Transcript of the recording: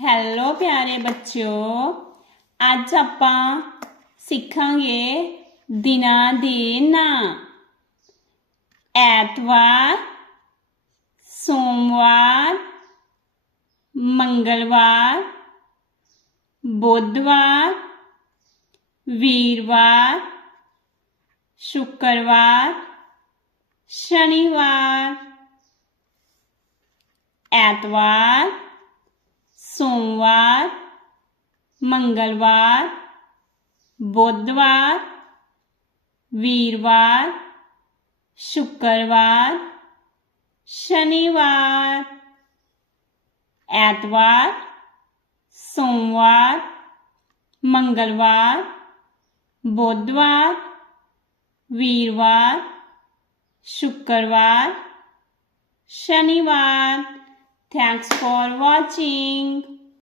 Hello ਪਿਆਰੇ ਬੱਚਿਓ, ਅੱਜ ਆਪਾਂ ਸਿੱਖਾਂਗੇ ਦਿਨਾਂ ਦੇ ਨਾਂ। ਐਤਵਾਰ, ਸੋਮਵਾਰ, ਮੰਗਲਵਾਰ, ਬੁੱਧਵਾਰ, ਵੀਰਵਾਰ, शुक्रवार, शनिवार। ऐतवार, सोमवार, मंगलवार, बुधवार, वीरवार, शुक्रवार, शनिवार। ऐतवार, सोमवार, मंगलवार, बुधवार, वीरवार, शुक्रवार, शनिवार। Thanks for watching.